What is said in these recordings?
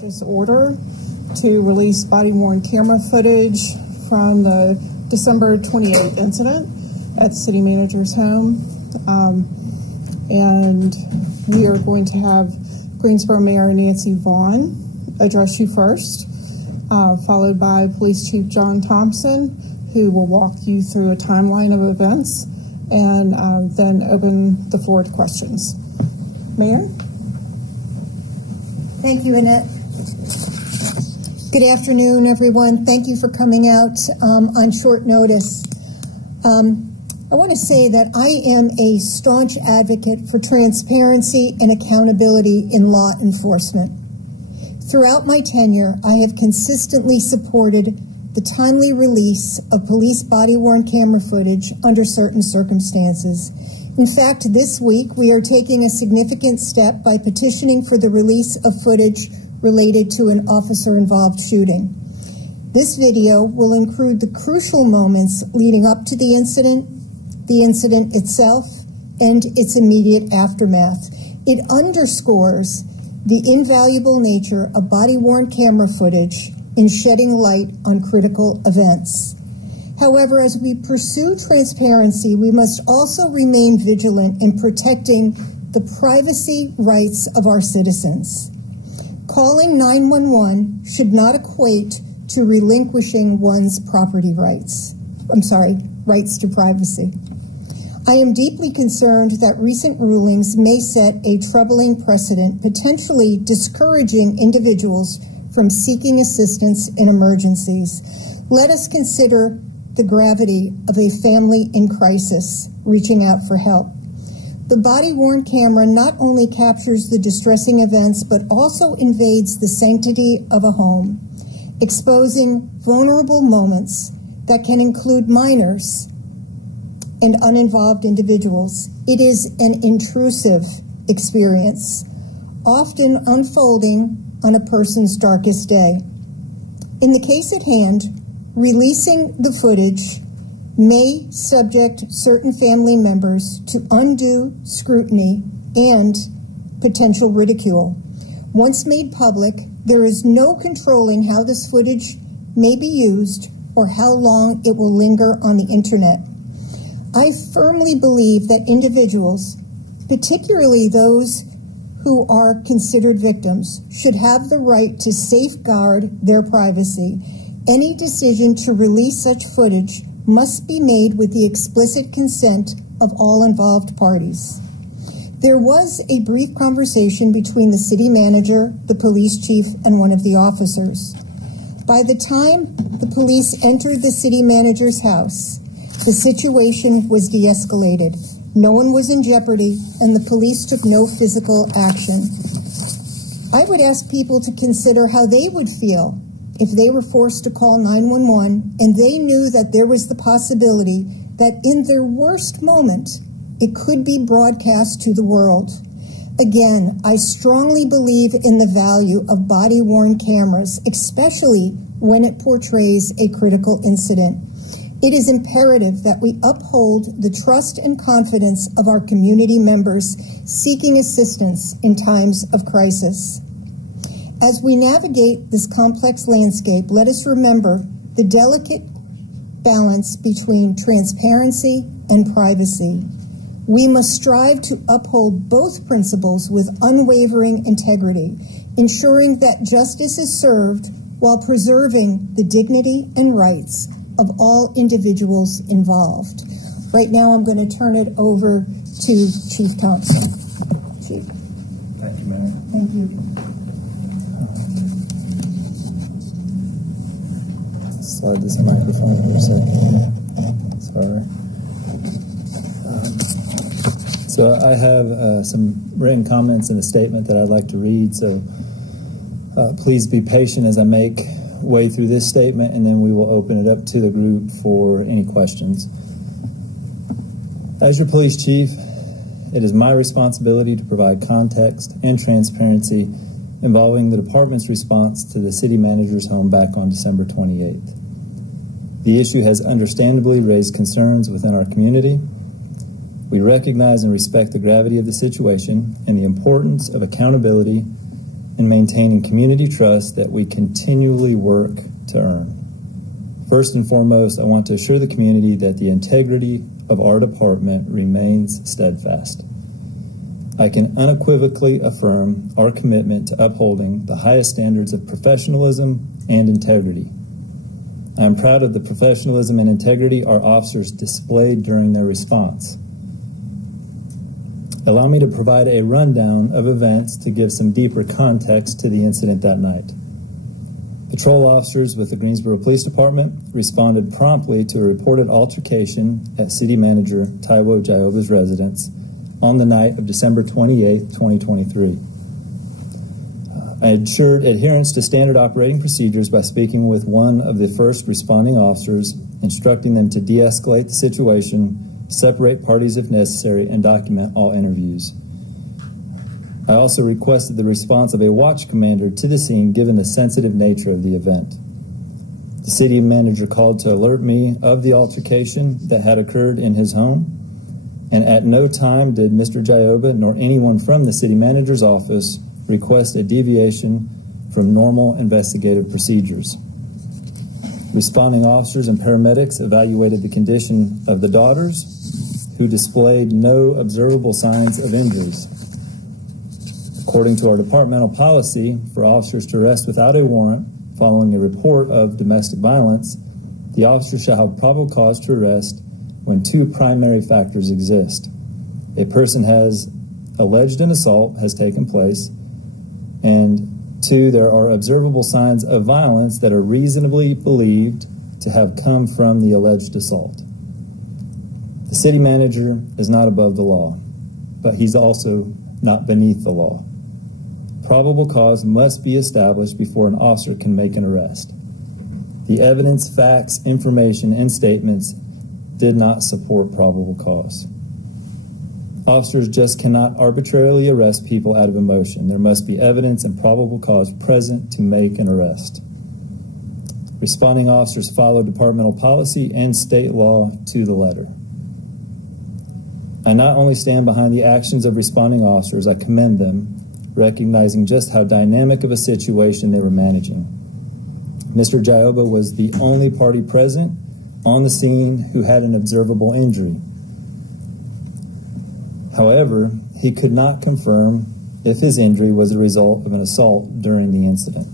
This order to release body-worn camera footage from the December 28th incident at the city manager's home. And we are going to have Greensboro Mayor Nancy Vaughn address you first, followed by Police Chief John Thompson, who will walk you through a timeline of events, and then open the floor to questions. Mayor? Thank you, Annette. Good afternoon, everyone. Thank you for coming out on short notice. I want to say that I am a staunch advocate for transparency and accountability in law enforcement. Throughout my tenure, I have consistently supported the timely release of police body-worn camera footage under certain circumstances. In fact, this week we are taking a significant step by petitioning for the release of footage related to an officer-involved shooting. This video will include the crucial moments leading up to the incident itself, and its immediate aftermath. It underscores the invaluable nature of body-worn camera footage in shedding light on critical events. However, as we pursue transparency, we must also remain vigilant in protecting the privacy rights of our citizens. Calling 911 should not equate to relinquishing one's rights to privacy. I am deeply concerned that recent rulings may set a troubling precedent, potentially discouraging individuals from seeking assistance in emergencies. Let us consider the gravity of a family in crisis reaching out for help. The body-worn camera not only captures the distressing events, but also invades the sanctity of a home, exposing vulnerable moments that can include minors and uninvolved individuals. It is an intrusive experience, often unfolding on a person's darkest day. In the case at hand, releasing the footage may subject certain family members to undue scrutiny and potential ridicule. Once made public, there is no controlling how this footage may be used or how long it will linger on the internet. I firmly believe that individuals, particularly those who are considered victims, should have the right to safeguard their privacy. Any decision to release such footage must be made with the explicit consent of all involved parties. There was a brief conversation between the city manager, the police chief, and one of the officers. By the time the police entered the city manager's house, the situation was de-escalated. No one was in jeopardy, and the police took no physical action. I would ask people to consider how they would feel if they were forced to call 911 and they knew that there was the possibility that in their worst moment, it could be broadcast to the world. Again, I strongly believe in the value of body-worn cameras, especially when it portrays a critical incident. It is imperative that we uphold the trust and confidence of our community members seeking assistance in times of crisis. As we navigate this complex landscape, let us remember the delicate balance between transparency and privacy. We must strive to uphold both principles with unwavering integrity, ensuring that justice is served while preserving the dignity and rights of all individuals involved. Right now, I'm going to turn it over to Chief Thompson. Chief. Thank you, Mayor. Thank you. Slide this microphone here a second. Sorry. So I have some written comments and a statement that I'd like to read. So please be patient as I make way through this statement, and then we will open it up to the group for any questions. As your police chief, it is my responsibility to provide context and transparency involving the department's response to the city manager's home back on December 28th. The issue has understandably raised concerns within our community. We recognize and respect the gravity of the situation and the importance of accountability in maintaining community trust that we continually work to earn. First and foremost, I want to assure the community that the integrity of our department remains steadfast. I can unequivocally affirm our commitment to upholding the highest standards of professionalism and integrity. I am proud of the professionalism and integrity our officers displayed during their response. Allow me to provide a rundown of events to give some deeper context to the incident that night. Patrol officers with the Greensboro Police Department responded promptly to a reported altercation at City Manager Taiwo Jayoba's residence on the night of December 28, 2023. I ensured adherence to standard operating procedures by speaking with one of the first responding officers, instructing them to de-escalate the situation, separate parties if necessary, and document all interviews. I also requested the response of a watch commander to the scene given the sensitive nature of the event. The city manager called to alert me of the altercation that had occurred in his home, and at no time did Mr. Jayoba nor anyone from the city manager's office request a deviation from normal investigative procedures. Responding officers and paramedics evaluated the condition of the daughters, who displayed no observable signs of injuries. According to our departmental policy for officers to arrest without a warrant following a report of domestic violence, the officer shall have probable cause to arrest when two primary factors exist. A person has alleged an assault has taken place, and two, there are observable signs of violence that are reasonably believed to have come from the alleged assault. The city manager is not above the law, but he's also not beneath the law. Probable cause must be established before an officer can make an arrest. The evidence, facts, information, and statements did not support probable cause. Officers just cannot arbitrarily arrest people out of emotion. There must be evidence and probable cause present to make an arrest. Responding officers follow departmental policy and state law to the letter. I not only stand behind the actions of responding officers, I commend them, recognizing just how dynamic of a situation they were managing. Mr. Jayoba was the only party present on the scene who had an observable injury. However, he could not confirm if his injury was a result of an assault during the incident.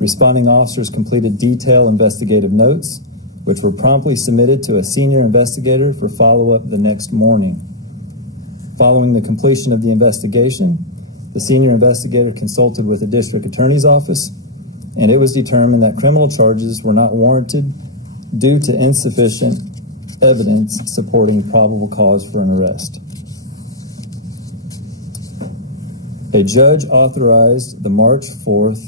Responding officers completed detailed investigative notes, which were promptly submitted to a senior investigator for follow-up the next morning. Following the completion of the investigation, the senior investigator consulted with the district attorney's office, and it was determined that criminal charges were not warranted due to insufficient evidence supporting probable cause for an arrest. A judge authorized the March 4th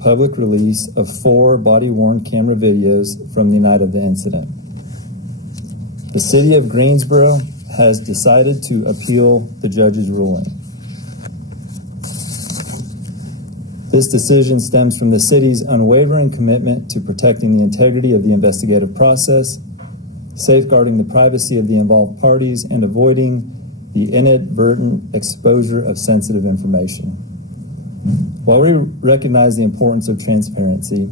public release of 4 body-worn camera videos from the night of the incident. The city of Greensboro has decided to appeal the judge's ruling. This decision stems from the city's unwavering commitment to protecting the integrity of the investigative process, safeguarding the privacy of the involved parties, and avoiding the inadvertent exposure of sensitive information. While we recognize the importance of transparency,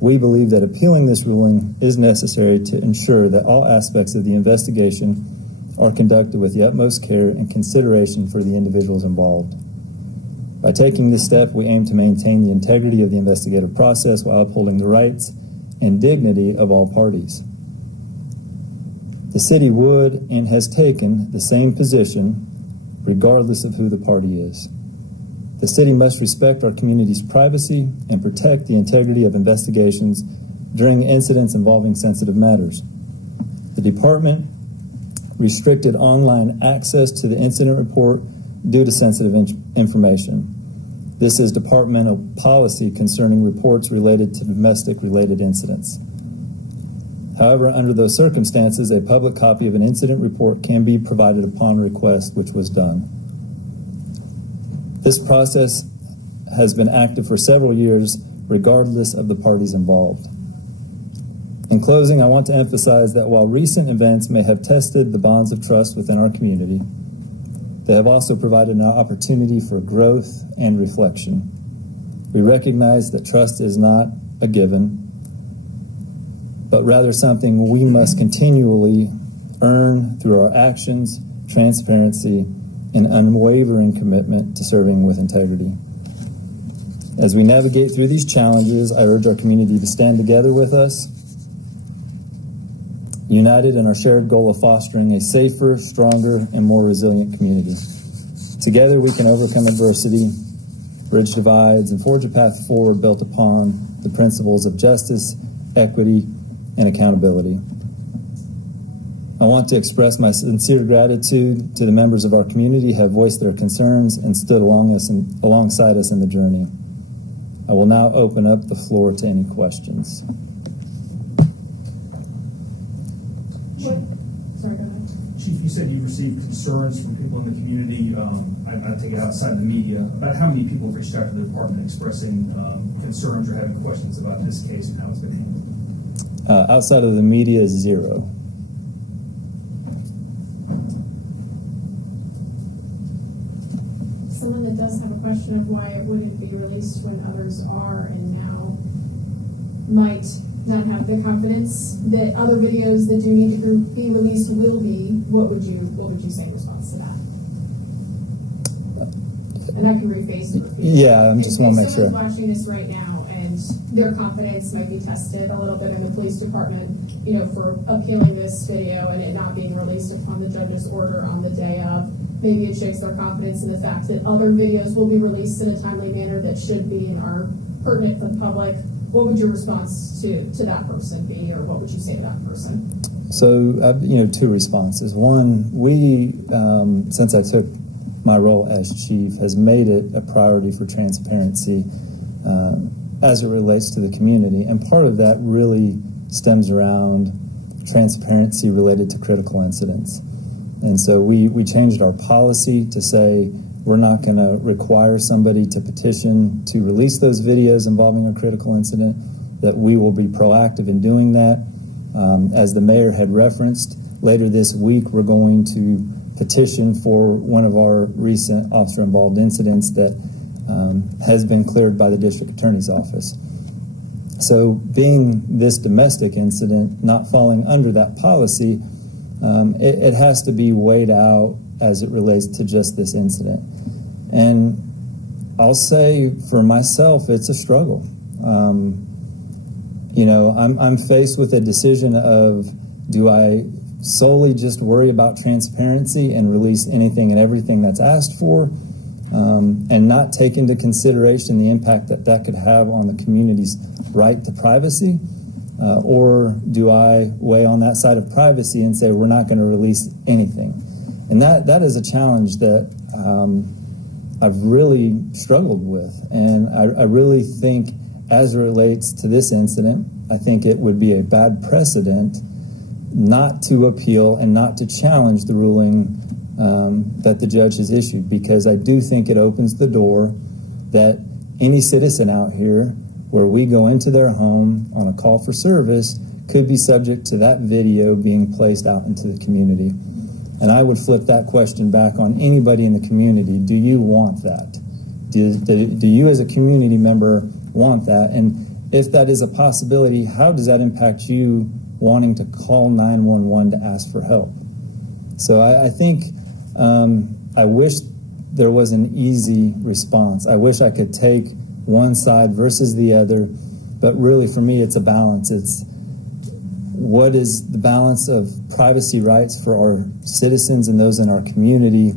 we believe that appealing this ruling is necessary to ensure that all aspects of the investigation are conducted with the utmost care and consideration for the individuals involved. By taking this step, we aim to maintain the integrity of the investigative process while upholding the rights and dignity of all parties. The city would and has taken the same position regardless of who the party is. The city must respect our community's privacy and protect the integrity of investigations during incidents involving sensitive matters. The department restricted online access to the incident report due to sensitive information. This is departmental policy concerning reports related to domestic-related incidents. However, under those circumstances, a public copy of an incident report can be provided upon request, which was done. This process has been active for several years, regardless of the parties involved. In closing, I want to emphasize that while recent events may have tested the bonds of trust within our community, They have also provided an opportunity for growth and reflection. We recognize that trust is not a given, but rather something we must continually earn through our actions, transparency, and unwavering commitment to serving with integrity. As we navigate through these challenges, I urge our community to stand together with us, united in our shared goal of fostering a safer, stronger, and more resilient community. Together we can overcome adversity, bridge divides, and forge a path forward built upon the principles of justice, equity, and accountability. I want to express my sincere gratitude to the members of our community who have voiced their concerns and stood alongside us in the journey. I will now open up the floor to any questions. Sorry, go ahead. Chief, you said you've received concerns from people in the community, I take it outside the media. About how many people have reached out to the department expressing concerns or having questions about this case and how it's been handled? Outside of the media, 0. Someone that does have a question of why it wouldn't be released when others are and now might not have the confidence that other videos that do need to be released will be, what would you say in response to that? And I can rephrase it. Yeah, I just want to make sure. If someone's watching this right now and their confidence might be tested a little bit in the police department, for appealing this video and it not being released upon the judge's order on the day of, maybe it shakes their confidence in the fact that other videos will be released in a timely manner that should be and are pertinent for the public. What would your response to that person be, or what would you say to that person? So, 2 responses. One, we, since I took my role as chief, has made it a priority for transparency as it relates to the community. And part of that really stems around transparency related to critical incidents. And so we changed our policy to say we're not going to require somebody to petition to release those videos involving a critical incident, that we will be proactive in doing that. As the mayor had referenced, later this week we're going to petition for one of our recent officer-involved incidents that has been cleared by the district attorney's office. So being this domestic incident, not falling under that policy, it has to be weighed out as it relates to just this incident. And I'll say for myself, it's a struggle. I'm faced with a decision of, do I solely just worry about transparency and release anything and everything that's asked for, and not take into consideration the impact that could have on the community's right to privacy? Or do I weigh on that side of privacy and say we're not going to release anything? And that is a challenge that I've really struggled with. And I really think, as it relates to this incident, I think it would be a bad precedent not to appeal and not to challenge the ruling that the judge has issued, because I do think it opens the door that any citizen out here, where we go into their home on a call for service, could be subject to that video being placed out into the community. And I would flip that question back on anybody in the community. Do you want that? Do you as a community member want that? And if that is a possibility, how does that impact you wanting to call 911 to ask for help? So I think I wish there was an easy response. I wish I could take one side versus the other, but really for me it's a balance. It's what is the balance of privacy rights for our citizens and those in our community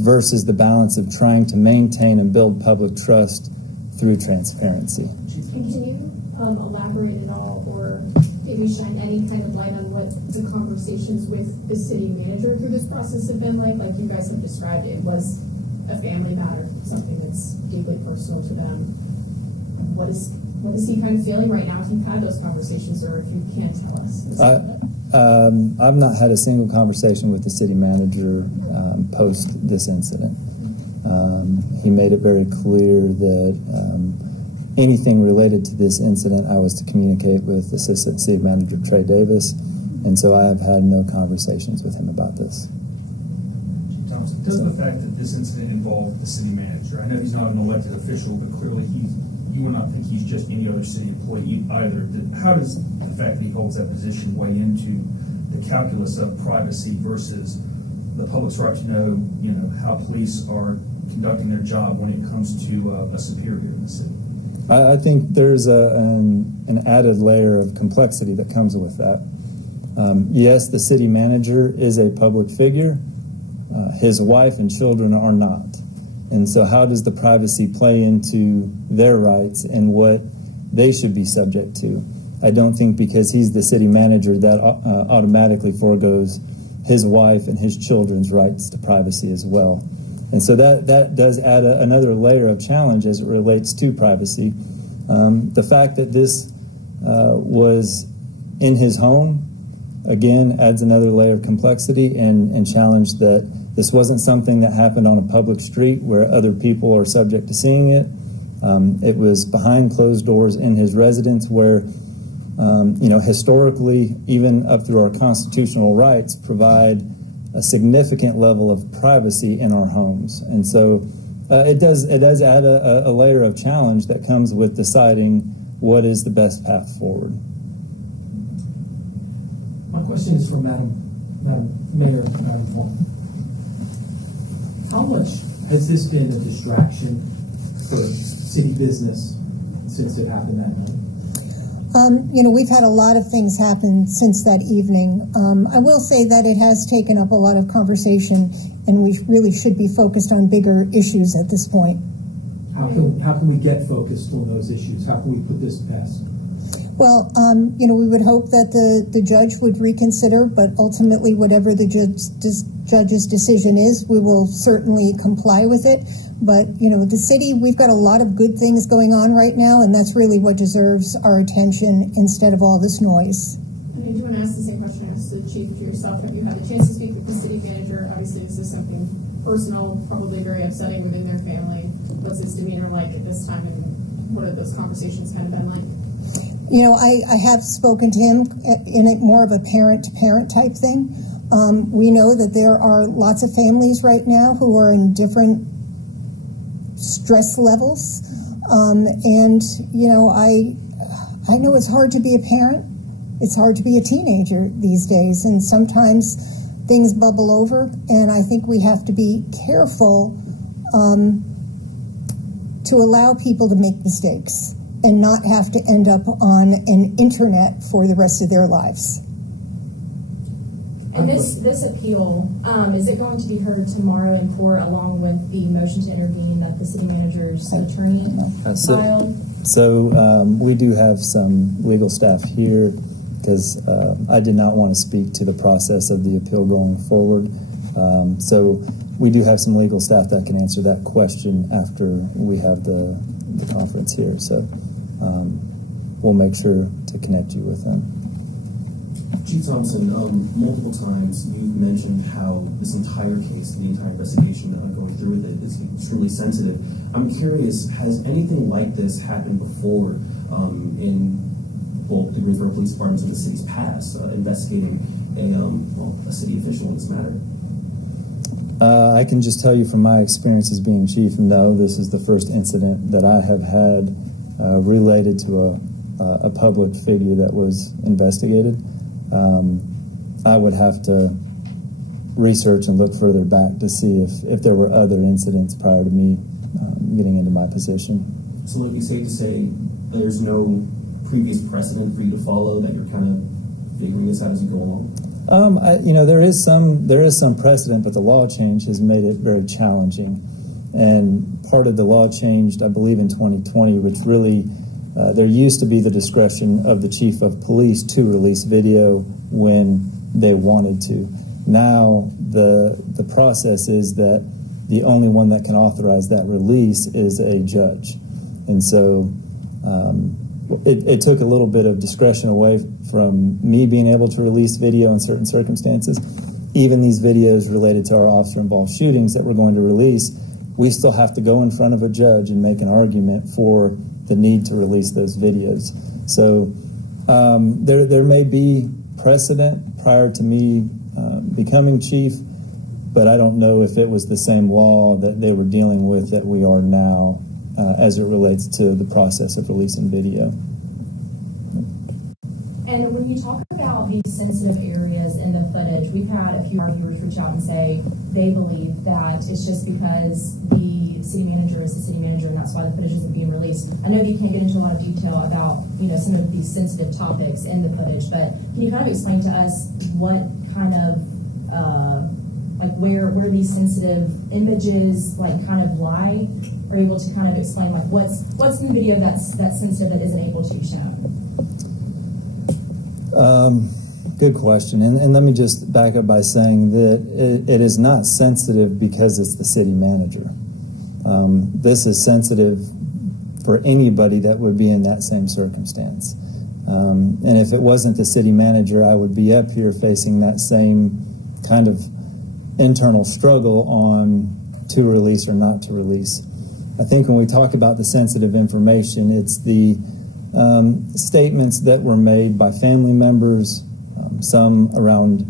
versus the balance of trying to maintain and build public trust through transparency. And can you elaborate at all, or maybe shine any kind of light on what the conversations with the city manager through this process have been like? Like you guys have described, it was a family matter, something that's deeply personal to them. What is he kind of feeling right now, if you've had those conversations, or if you can't tell us? I've not had a single conversation with the city manager post this incident. He made it very clear that anything related to this incident, I was to communicate with Assistant City Manager Trey Davis, and so I have had no conversations with him about this. Chief Thompson, Does the fact that this incident involved the city manager, I know he's not an elected official, but clearly you would not think he's just any other city employee either. How does the fact that he holds that position weigh into the calculus of privacy versus the public's right to know how police are conducting their job when it comes to a superior in the city? I think there's an added layer of complexity that comes with that. Yes, the city manager is a public figure. His wife and children are not. And so how does the privacy play into their rights and what they should be subject to? I don't think because he's the city manager that automatically foregoes his wife and his children's rights to privacy as well. And so that does add another layer of challenge as it relates to privacy. The fact that this was in his home, again, adds another layer of complexity and challenge that this wasn't something that happened on a public street where other people are subject to seeing it. It was behind closed doors in his residence where, historically, even up through our constitutional rights, provide a significant level of privacy in our homes. And so it does add a layer of challenge that comes with deciding what is the best path forward. My question is for Madam Mayor, Madam Vaughn. How much has this been a distraction for city business since it happened that night? We've had a lot of things happen since that evening. I will say that it has taken up a lot of conversation, and we really should be focused on bigger issues at this point. How can we get focused on those issues? How can we put this past? Well, we would hope that the judge would reconsider, but ultimately whatever the judge's decision is, we will certainly comply with it. But, the city, we've got a lot of good things going on right now, and that's really what deserves our attention instead of all this noise. And I do want to ask the same question I asked the chief to yourself. Have you had the chance to speak with the city manager? Obviously, this is something personal, probably very upsetting within their family. What's his demeanor like at this time, and what have those conversations kind of been like? I have spoken to him in more of a parent-to-parent type thing. We know that there are lots of families right now who are in different stress levels. I know it's hard to be a parent. It's hard to be a teenager these days, and sometimes things bubble over, and I think we have to be careful to allow people to make mistakes and not have to end up on an internet for the rest of their lives. And this appeal, is it going to be heard tomorrow in court along with the motion to intervene that the city manager's attorney filed? So we do have some legal staff here because I did not want to speak to the process of the appeal going forward. So we do have some legal staff that can answer that question after we have the conference here. So we'll make sure to connect you with them. Chief Thompson, multiple times you've mentioned how this entire case, the entire investigation going through with it is extremely sensitive. I'm curious, has anything like this happened before in both the Greensboro Police Departments in the city's past, investigating a city official in this matter? I can just tell you from my experience as being chief, no, this is the first incident that I have had related to a public figure that was investigated. I would have to research and look further back to see if there were other incidents prior to me getting into my position. So would it be safe to say there's no previous precedent for you to follow, that you're kind of figuring this out as you go along? There is some precedent, but the law change has made it very challenging. And part of the law changed, I believe, in 2020, which really there used to be the discretion of the chief of police to release video when they wanted to. Now the process is that the only one that can authorize that release is a judge. And so it took a little bit of discretion away from me being able to release video in certain circumstances. Even these videos related to our officer-involved shootings that we're going to release, we still have to go in front of a judge and make an argument for the need to release those videos. So there may be precedent prior to me becoming chief, but I don't know if it was the same law that they were dealing with that we are now as it relates to the process of releasing video. And when you talk about these sensitive areas in the footage, we've had a few viewers reach out and say they believe that it's just because the city manager is the city manager and that's why the footage isn't being released. I know that you can't get into a lot of detail about, you know, some of these sensitive topics in the footage, but can you kind of explain to us what kind of like where these sensitive images like kind of lie? Are you able to kind of explain like what's in the video that's sensitive that isn't able to be shown? Good question. And let me just back up by saying that it is not sensitive because it's the city manager. This is sensitive for anybody that would be in that same circumstance. And if it wasn't the city manager, I would be up here facing that same kind of internal struggle on to release or not to release. I think when we talk about the sensitive information, it's the statements that were made by family members, some around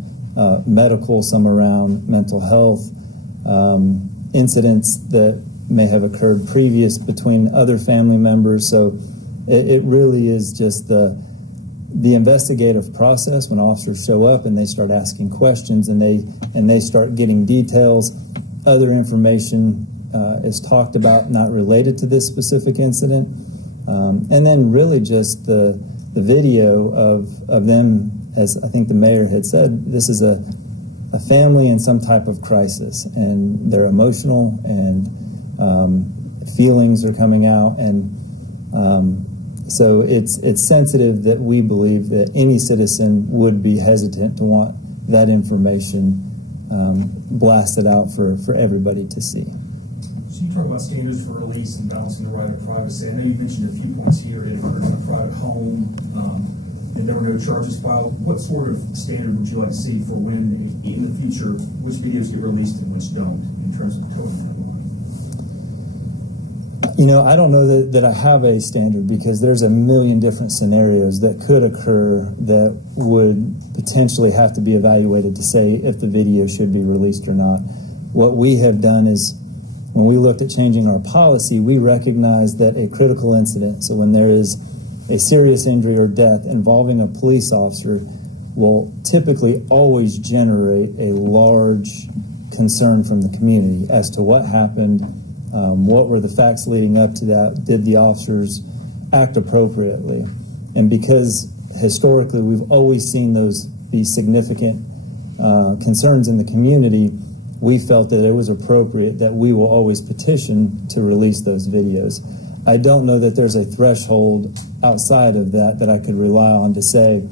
medical, some around mental health, incidents that may have occurred previous between other family members. So it really is just the investigative process when officers show up and they start asking questions and they start getting details. Other information is talked about not related to this specific incident. And then really just the video of them, as I think the mayor had said, this is a family in some type of crisis, and they're emotional, and feelings are coming out, and so it's sensitive that we believe that any citizen would be hesitant to want that information blasted out for everybody to see. So you talk about standards for release and balancing the right of privacy. I know you mentioned a few points here. It occurred in a private home, and there were no charges filed. What sort of standard would you like to see for when, in the future, which videos get released and which don't, in terms of toeing that line? You know, I don't know that I have a standard, because there's a million different scenarios that could occur that would potentially have to be evaluated to say if the video should be released or not. What we have done is, when we looked at changing our policy, we recognized that a critical incident, so when there is a serious injury or death involving a police officer, will typically always generate a large concern from the community as to what happened, what were the facts leading up to that, did the officers act appropriately. And because historically we've always seen those be significant concerns in the community, we felt that it was appropriate that we will always petition to release those videos. I don't know that there's a threshold outside of that I could rely on to say,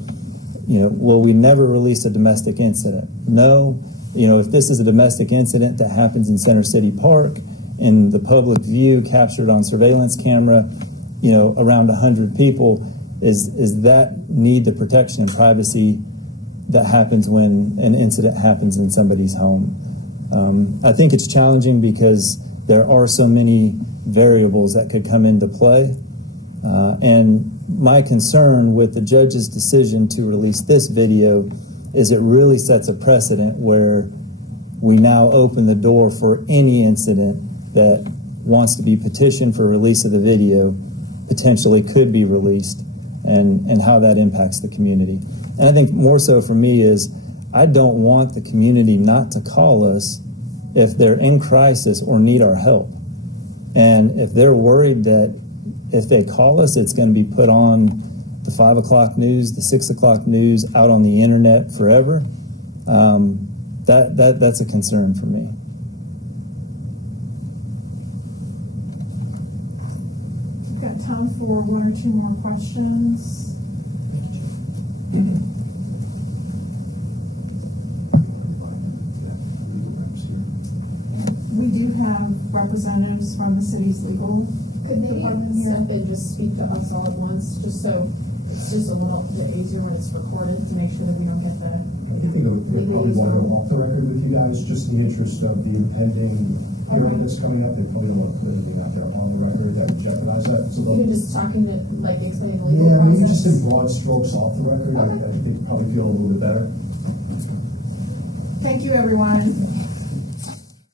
you know, will we never release a domestic incident? No. You know, if this is a domestic incident that happens in Center City Park, in the public view, captured on surveillance camera, you know, around 100 people, is that need the protection and privacy that happens when an incident happens in somebody's home. I think it's challenging because there are so many variables that could come into play. And my concern with the judge's decision to release this video is it really sets a precedent where we now open the door for any incident that wants to be petitioned for release of the video potentially could be released, and how that impacts the community. And I think more so for me is I don't want the community not to call us if they're in crisis or need our help. And if they're worried that if they call us, it's going to be put on the 5 o'clock news, the 6 o'clock news, out on the internet forever, that's a concern for me. We've got time for one or two more questions. We do have representatives from the city's legal department here. Step and just speak to us all at once, just so it's just a little bit easier when it's recorded to make sure that we don't get the. I think we probably want to go off the record with you guys, just in the interest of the impending hearing that's coming up. They probably don't want to put anything out there on the record that would jeopardize that. So you can just talking to, like, explaining the legal process. Maybe just in broad strokes off the record. Okay. I think you probably feel a little bit better. Thank you, everyone.